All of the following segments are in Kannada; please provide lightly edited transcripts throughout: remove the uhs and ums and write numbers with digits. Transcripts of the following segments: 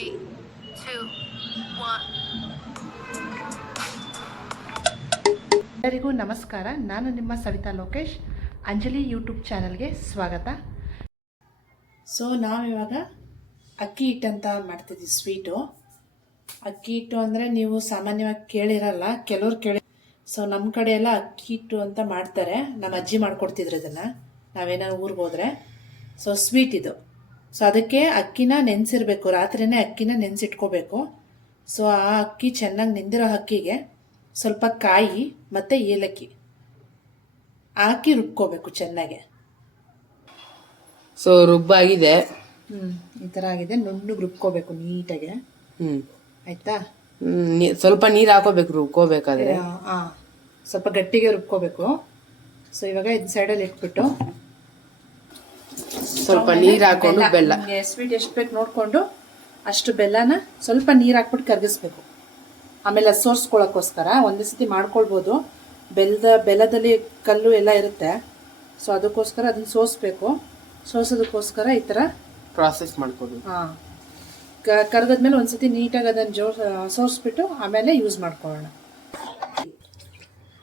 3, 2, 1. ಎಲ್ಲರಿಗೂ ನಮಸ್ಕಾರ. ನಾನು ನಿಮ್ಮ ಸವಿತಾ ಲೋಕೇಶ್. ಅಂಜಲಿ ಯೂಟ್ಯೂಬ್ ಚಾನಲ್ಗೆ ಸ್ವಾಗತ. ಸೊ ನಾವಿವಾಗ ಅಕ್ಕಿ ಹಿಟ್ಟು ಅಂತ ಮಾಡ್ತಿದ್ದೀವಿ ಸ್ವೀಟು. ಅಕ್ಕಿ ಹಿಟ್ಟು ಅಂದರೆ ನೀವು ಸಾಮಾನ್ಯವಾಗಿ ಕೇಳಿರಲ್ಲ, ಕೆಲವ್ರು ಕೇಳಿ. ಸೊ ನಮ್ಮ ಕಡೆ ಎಲ್ಲ ಅಕ್ಕಿ ಹಿಟ್ಟು ಅಂತ ಮಾಡ್ತಾರೆ. ನಮ್ಮ ಅಜ್ಜಿ ಮಾಡ್ಕೊಡ್ತಿದ್ರು ಇದನ್ನು ನಾವೇನಾದ್ರು ಊರಿಗೆ ಹೋದರೆ. ಸೊ ಸ್ವೀಟ್ ಇದು. ಸೊ ಅದಕ್ಕೆ ಅಕ್ಕಿನ ನೆನೆಸಿರ್ಬೇಕು, ರಾತ್ರಿನೇ ಅಕ್ಕಿನ ನೆನೆಸಿಟ್ಕೋಬೇಕು. ಸೊ ಆ ಅಕ್ಕಿ ಚೆನ್ನಾಗಿ ನೆಂದಿರೋ ಅಕ್ಕಿಗೆ ಸ್ವಲ್ಪ ಕಾಯಿ ಮತ್ತು ಏಲಕ್ಕಿ ಹಾಕಿ ರುಬ್ಕೋಬೇಕು ಚೆನ್ನಾಗೆ. ಸೊ ರುಬ್ಬಾಗಿದೆ. ಈ ಥರ ಆಗಿದೆ. ನುಣ್ಣಗೆ ರುಬ್ಕೋಬೇಕು ನೀಟಾಗೆ. ಆಯ್ತಾ? ಸ್ವಲ್ಪ ನೀರು ಹಾಕೋಬೇಕು ರುಬ್ಕೋಬೇಕಾದ್ರೆ. ಸ್ವಲ್ಪ ಗಟ್ಟಿಗೆ ರುಬ್ಕೋಬೇಕು. ಸೊ ಇವಾಗ ಇದು ಸೈಡಲ್ಲಿ ಇಟ್ಬಿಟ್ಟು ಸ್ವಲ್ಪ ನೀರು ಹಾಕೊಂಡು ಬೆಲ್ಲ, ಸ್ವೀಟ್ ಎಷ್ಟು ಬೇಕು ನೋಡಿಕೊಂಡು ಅಷ್ಟು ಬೆಲ್ಲನ ಸ್ವಲ್ಪ ನೀರು ಹಾಕ್ಬಿಟ್ಟು ಕರಗಿಸ್ಬೇಕು. ಆಮೇಲೆ ಅದು ಸೋರ್ಸ್ಕೊಳ್ಳೋಕ್ಕೋಸ್ಕರ ಒಂದೇ ಸತಿ ಮಾಡ್ಕೊಳ್ಬೋದು. ಬೆಲ್ಲದಲ್ಲಿ ಕಲ್ಲು ಎಲ್ಲ ಇರುತ್ತೆ. ಸೊ ಅದಕ್ಕೋಸ್ಕರ ಅದನ್ನು ಸೋಸಬೇಕು. ಸೋಸೋದಕ್ಕೋಸ್ಕರ ಈ ಥರ ಪ್ರಾಸೆಸ್ ಮಾಡ್ಕೊಡು. ಕರಗದ್ಮೇಲೆ ಒಂದ್ಸತಿ ನೀಟಾಗಿ ಅದನ್ನು ಸೋರಿಸ್ಬಿಟ್ಟು ಆಮೇಲೆ ಯೂಸ್ ಮಾಡ್ಕೊಳ್ಳೋಣ.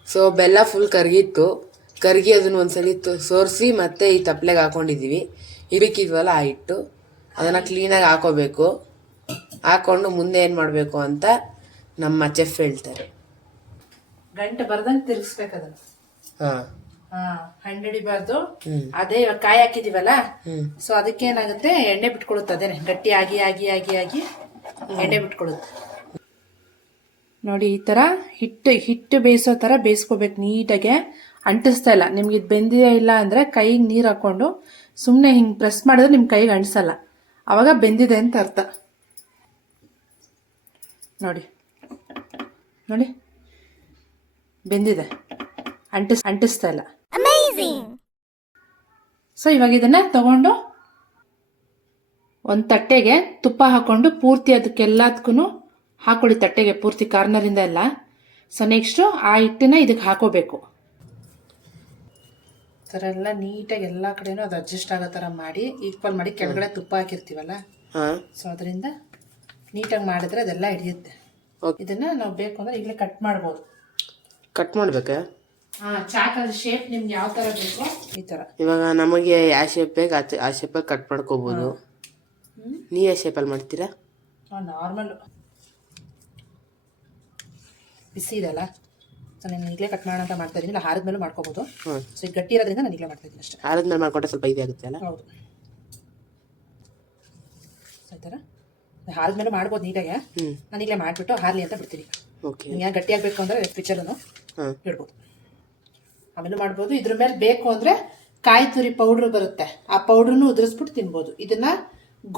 ಸೊ ಬೆಲ್ಲ ಫುಲ್ ಕರಗಿ ಅದನ್ನ ಒಂದ್ಸಲಿ ಸೋರಿಸಿ ಮತ್ತೆ ಈ ತಪ್ಪಲೆಗೆ ಹಾಕೊಂಡಿದೀವಿ. ಇರಿಕಿದ್ವಲ್ಲ ಆ ಹಿಟ್ಟು ಅದನ್ನ ಕ್ಲೀನಾಗಿ ಹಾಕೋಬೇಕು. ಹಾಕೊಂಡು ಮುಂದೆ ಏನು ಮಾಡಬೇಕು ಅಂತ ನಮ್ಮ ಚೆಫ್ ಹೇಳ್ತಾರೆ. ಗಂಟೆ ಬರ್ದಂಗೆ ತಿರ್ಗಿಸ್ಬೇಕು ಅದನ್ನು. ಹಂಡಿಡಿಬಾರ್ದು. ಅದೇ ಇವಾಗ ಕಾಯಿ ಹಾಕಿದೀವಲ್ಲ, ಸೊ ಅದಕ್ಕೆ ಏನಾಗುತ್ತೆ, ಎಣ್ಣೆ ಬಿಟ್ಕೊಳ್ಳುತ್ತೆ. ಅದೇನೆ ಗಟ್ಟಿ ಆಗಿ ಆಗಿ ಆಗಿ ಆಗಿ ಎಣ್ಣೆ ಬಿಟ್ಕೊಳ್ಳುತ್ತೆ. ನೋಡಿ ಈ ತರ ಹಿಟ್ಟು ಬೇಯಿಸೋ ತರ ಬೇಯಿಸ್ಕೋಬೇಕು ನೀಟಾಗೆ. ಅಂಟಿಸ್ತಾ ಇಲ್ಲ. ನಿಮ್ಗೆ ಇದು ಬೆಂದಿದೆ ಇಲ್ಲ ಅಂದ್ರೆ ಕೈಗೆ ನೀರು ಹಾಕೊಂಡು ಸುಮ್ಮನೆ ಹಿಂಗೆ ಪ್ರೆಸ್ ಮಾಡಿದ್ರೆ ನಿಮ್ಮ ಕೈಗೆ ಅಂಟಿಸಲ್ಲ. ಅವಾಗ ಬೆಂದಿದೆ ಅಂತ ಅರ್ಥ. ನೋಡಿ ನೋಡಿ ಬೆಂದಿದೆ, ಅಂಟಿಸ್ತಾ ಇಲ್ಲ. ಸೊ ಇವಾಗ ಇದನ್ನ ತಗೊಂಡು ಒಂದು ತಟ್ಟೆಗೆ ತುಪ್ಪ ಹಾಕೊಂಡು ಪೂರ್ತಿ ಅದಕ್ಕೆಲ್ಲದಕ್ಕೂ ಹಾಕೊಳ್ಳಿ. ತಟ್ಟೆಗೆ ಪೂರ್ತಿ ಕಾರ್ನರಿಂದ ಎಲ್ಲ. ಸೊ ನೆಕ್ಸ್ಟು ಆ ಹಿಟ್ಟನ್ನ ಇದಕ್ಕೆ ಹಾಕೋಬೇಕು. ಈ ಥರ ಎಲ್ಲ ನೀಟಾಗಿ ಎಲ್ಲ ಕಡೆನೂ ಅದು ಅಡ್ಜಸ್ಟ್ ಆಗೋ ಥರ ಮಾಡಿ ಈಕ್ವಲ್ ಮಾಡಿ ಕೆಳಗಡೆ ತುಪ್ಪ ಹಾಕಿರ್ತೀವಲ್ಲ, ಸೊ ಅದರಿಂದ ನೀಟಾಗಿ ಮಾಡಿದ್ರೆ ಅದೆಲ್ಲ ಹಿಡಿಯುತ್ತೆ. ಇದನ್ನ ನಾವು ಬೇಕು ಅಂದ್ರೆ ಈಗಲೇ ಕಟ್ ಮಾಡ್ಬೋದು. ಕಟ್ ಮಾಡ್ಬೇಕಾ? ಚಾಕಲ್ ಶೇಪ್ ನಿಮ್ಗೆ ಯಾವ ಥರ ಬೇಕೋ ಈ ಥರ. ಇವಾಗ ನಮಗೆ ಯಾವ ಶೇಪ್ ಬೇಕು ಆ ಶೇಪಾಗಿ ಕಟ್ ಮಾಡ್ಕೋಬೋದು. ನೀವು ಯಾವ ಶೇಪಲ್ಲಿ ಮಾಡ್ತೀರಾ? ನಾರ್ಮಲ್ ಬಿಸಿ ಇದೆಲ್ಲ. ಸೊ ನಾನು ಈಗಲೇ ಕಟ್ ಮಾಡೋಣ ಅಂತ ಮಾಡ್ತಾ ಇದ್ದೀನಿ. ಹಾರದ ಮೇಲೂ ಮಾಡ್ಕೋಬೋದು. ಸೊ ಇದು ಗಟ್ಟಿ ಇರೋದ್ರಿಂದ ನಾನು ಈಗಲೇ ಮಾಡ್ತಾ ಇದ್ದೀನಿ ಅಷ್ಟೇ. ಹಾರದ ಮೇಲೆ ಮಾಡ್ಕೊಂಡ್ರೆ ಸ್ವಲ್ಪ ಇದೆ ಆಗುತ್ತೆ ಅಲ್ಲ? ಹೌದು. ಸೊ ಈ ಥರ ಹಾರದ ಮೇಲೂ ಮಾಡ್ಬೋದು ನೀಟಾಗೆ. ನಾನು ಈಗಲೇ ಮಾಡಿಬಿಟ್ಟು ಹಾರಲಿ ಅಂತ ಬಿಡ್ತೀನಿ. ನಿಮ್ಗೆ ಗಟ್ಟಿ ಆಗಬೇಕು ಅಂದರೆ ಪಿಕ್ಚರನ್ನು ಇಡ್ಬೋದು. ಆಮೇಲೆ ಮಾಡ್ಬೋದು. ಇದ್ರ ಮೇಲೆ ಬೇಕು ಅಂದರೆ ಕಾಯಿ ತುರಿ ಪೌಡ್ರ್ ಬರುತ್ತೆ, ಆ ಪೌಡ್ರನ್ನು ಉದುರಿಸ್ಬಿಟ್ಟು ತಿನ್ಬೋದು. ಇದನ್ನ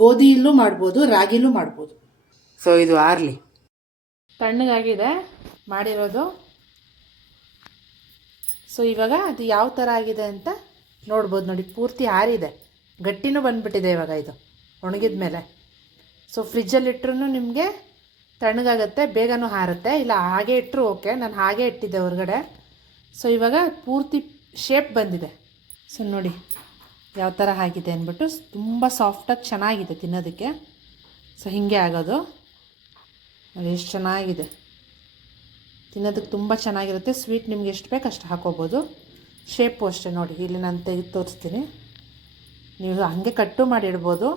ಗೋಧಿಯಲ್ಲೂ ಮಾಡ್ಬೋದು, ರಾಗಿಲೂ ಮಾಡ್ಬೋದು. ಸೊ ಇದು ಆರ್ಲಿ. ತಣ್ಣಗಾಗಿದೆ ಮಾಡಿರೋದು. ಸೊ ಇವಾಗ ಅದು ಯಾವ ಥರ ಆಗಿದೆ ಅಂತ ನೋಡ್ಬೋದು. ನೋಡಿ ಪೂರ್ತಿ ಆರಿದೆ, ಗಟ್ಟಿನೂ ಬಂದುಬಿಟ್ಟಿದೆ ಇವಾಗ ಇದು ಒಣಗಿದ ಮೇಲೆ. ಸೊ ಫ್ರಿಜ್ಜಲ್ಲಿ ಇಟ್ಟರು ನಿಮಗೆ ತಣ್ಣಗಾಗತ್ತೆ, ಬೇಗನೂ ಹಾರುತ್ತೆ. ಇಲ್ಲ ಹಾಗೆ ಇಟ್ಟರು ಓಕೆ. ನಾನು ಹಾಗೆ ಇಟ್ಟಿದ್ದೆ ಹೊರಗಡೆ. ಸೊ ಇವಾಗ ಪೂರ್ತಿ ಶೇಪ್ ಬಂದಿದೆ. ಸೊ ನೋಡಿ ಯಾವ ಥರ ಆಗಿದೆ ಅಂದ್ಬಿಟ್ಟು. ತುಂಬ ಸಾಫ್ಟಾಗಿ ಚೆನ್ನಾಗಿದೆ ತಿನ್ನೋದಕ್ಕೆ. ಸೊ ಹೀಗೆ ಆಗೋದು. ನೋಡಿ ಎಷ್ಟು ಚೆನ್ನಾಗಿದೆ, ತಿನ್ನೋದಕ್ಕೆ ತುಂಬ ಚೆನ್ನಾಗಿರುತ್ತೆ. ಸ್ವೀಟ್ ನಿಮ್ಗೆ ಎಷ್ಟು ಬೇಕು ಅಷ್ಟು ಹಾಕೋಬೋದು. ಶೇಪು ಅಷ್ಟೇ ನೋಡಿ, ಇಲ್ಲಿ ನಾನು ತೆಗೆದು ತೋರಿಸ್ತೀನಿ. ನೀವು ಹಾಗೆ ಕಟ್ಟು ಮಾಡಿ ಇಡ್ಬೋದು,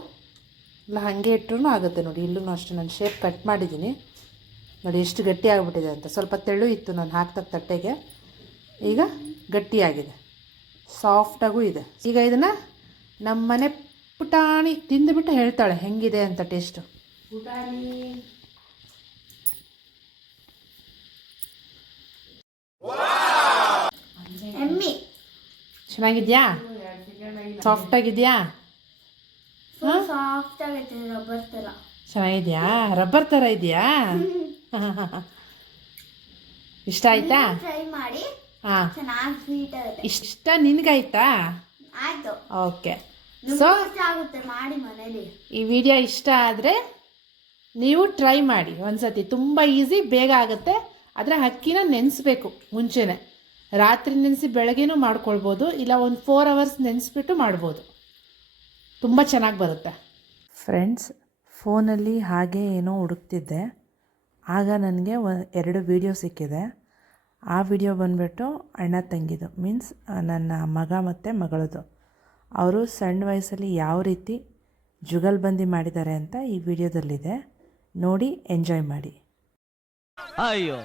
ಇಲ್ಲ ಹಾಗೆ ಇಟ್ಟರೂ ಆಗುತ್ತೆ. ನೋಡಿ ಇಲ್ಲೂ ಅಷ್ಟೇ ನಾನು ಶೇಪ್ ಕಟ್ ಮಾಡಿದ್ದೀನಿ. ನೋಡಿ ಎಷ್ಟು ಗಟ್ಟಿ ಆಗಿಬಿಟ್ಟಿದೆ ಅಂತ. ಸ್ವಲ್ಪ ತೆಳು ಇತ್ತು ನಾನು ಹಾಕ್ದಾಗ ತಟ್ಟೆಗೆ, ಈಗ ಗಟ್ಟಿಯಾಗಿದೆ, ಸಾಫ್ಟಾಗೂ ಇದೆ. ಈಗ ಇದನ್ನು ನಮ್ಮನೆ ಪುಟಾಣಿ ತಿಂದುಬಿಟ್ಟು ಹೇಳ್ತಾಳೆ ಹೆಂಗಿದೆ ಅಂತ ಟೇಸ್ಟು. ಪುಟಾಣಿ ಚೆನ್ನಾಗಿದ್ಯಾ? ಸಾಫ್ಟ್ ಆಗಿದ್ಯಾ? ಚೆನ್ನಾಗಿದ್ಯಾ? ರಬ್ಬರ್ ಥರ ಇದೆಯಾ? ಇಷ್ಟ ಆಯ್ತಾ? ಹಾಂ, ಇಷ್ಟ ನಿನಗಾಯ್ತಾ? ಓಕೆ. ಸೊ ಈ ವಿಡಿಯೋ ಇಷ್ಟ ಆದರೆ ನೀವು ಟ್ರೈ ಮಾಡಿ ಒಂದ್ಸತಿ. ತುಂಬ ಈಸಿ, ಬೇಗ ಆಗುತ್ತೆ. ಆದರೆ ಅಕ್ಕಿನ ನೆನೆಸ್ಬೇಕು ಮುಂಚೆನೇ. ರಾತ್ರಿ ನೆನೆಸಿ ಬೆಳಗ್ಗೆನೂ ಮಾಡ್ಕೊಳ್ಬೋದು, ಇಲ್ಲ ಒಂದು 4 hours ನೆನೆಸ್ಬಿಟ್ಟು ಮಾಡ್ಬೋದು. ತುಂಬ ಚೆನ್ನಾಗಿ ಬರುತ್ತೆ. ಫ್ರೆಂಡ್ಸ್, ಫೋನಲ್ಲಿ ಹಾಗೆ ಏನೋ ಹುಡುಕ್ತಿದ್ದೆ. ಆಗ ನನಗೆ 2 ವೀಡಿಯೋ ಸಿಕ್ಕಿದೆ. ಆ ವಿಡಿಯೋ ಬಂದುಬಿಟ್ಟು ಅಣ್ಣ ತಂಗಿದು, ಮೀನ್ಸ್ ನನ್ನ ಮಗ ಮತ್ತು ಮಗಳದು. ಅವರು ಸಣ್ಣ ವಯಸ್ಸಲ್ಲಿ ಯಾವ ರೀತಿ ಜುಗಲ್ಬಂದಿ ಮಾಡಿದ್ದಾರೆ ಅಂತ ಈ ವಿಡಿಯೋದಲ್ಲಿದೆ. ನೋಡಿ ಎಂಜಾಯ್ ಮಾಡಿ. ಅಯ್ಯೋ,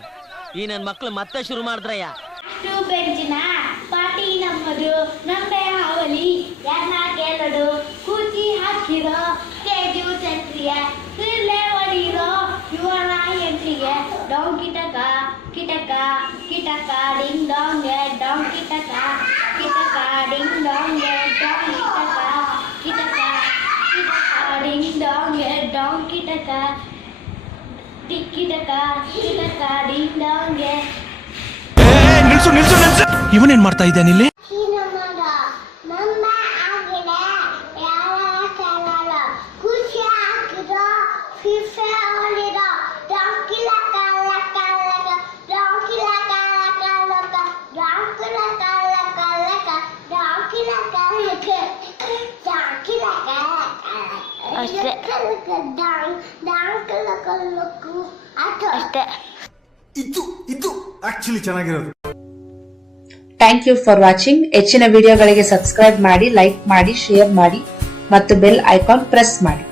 ಈ ನನ್ನ ಮಕ್ಕಳು ಮತ್ತೆ ಶುರು ಮಾಡಿದ್ರಯ್ಯ. ಬೆಂಚಿನ ಪಾಟಿ ನಮ್ಮದು, ನಮ್ಮೆ ಹಾವಲಿ ಯಾರನ್ನ ಕೇಳಡು, ಕೂಚಿ ಹಾಕಿರೋ ತೇಜು ಚಕ್ರಿಯ ಸಿರ್ಲೆ ಹೊಡಿರೋ ಇವರ ಎಂಟ್ರಿಗೆ ಡೌನ್ ಕಿಟಕ ಕಿಟಕ ಕಿಟಕ ಡಿಂಗ್ ಡಾಂಗೆ ಡೌನ್ ಕಿಟಕ ಕಿಟಕ ಡಿಂಗ್ ಡಾಂಗೆ ಡೌನ್ ಕಿಟಕ ಕಿಟಕ ಕಿಟಕ ಡಿಂಗ್ ಡಾಂಗೆ ಡೌನ್ ಕಿಟಕ ಕಿಟಕ ಕಿಟಕ ಡಿಂಗ್ ಡಾಂಗೆ. ನಿಲ್ಸು ಇವನೇನ್ ಮಾಡ್ತಾ ಇದ್ದಾನೆ ಇಲ್ಲಿ? ಅಷ್ಟೇ. ಇದು ಆಕ್ಚುಲಿ ಚೆನ್ನಾಗಿರೋದು. Thank you for watching. ಹೆಚ್ಚಿನ ವಿಡಿಯೋಗಳಿಗೆ ಸಬ್ಸ್ಕ್ರೈಬ್ ಮಾಡಿ, ಲೈಕ್ ಮಾಡಿ, ಶೇರ್ ಮಾಡಿ ಮತ್ತು ಬೆಲ್ ಐಕಾನ್ ಪ್ರೆಸ್ ಮಾಡಿ.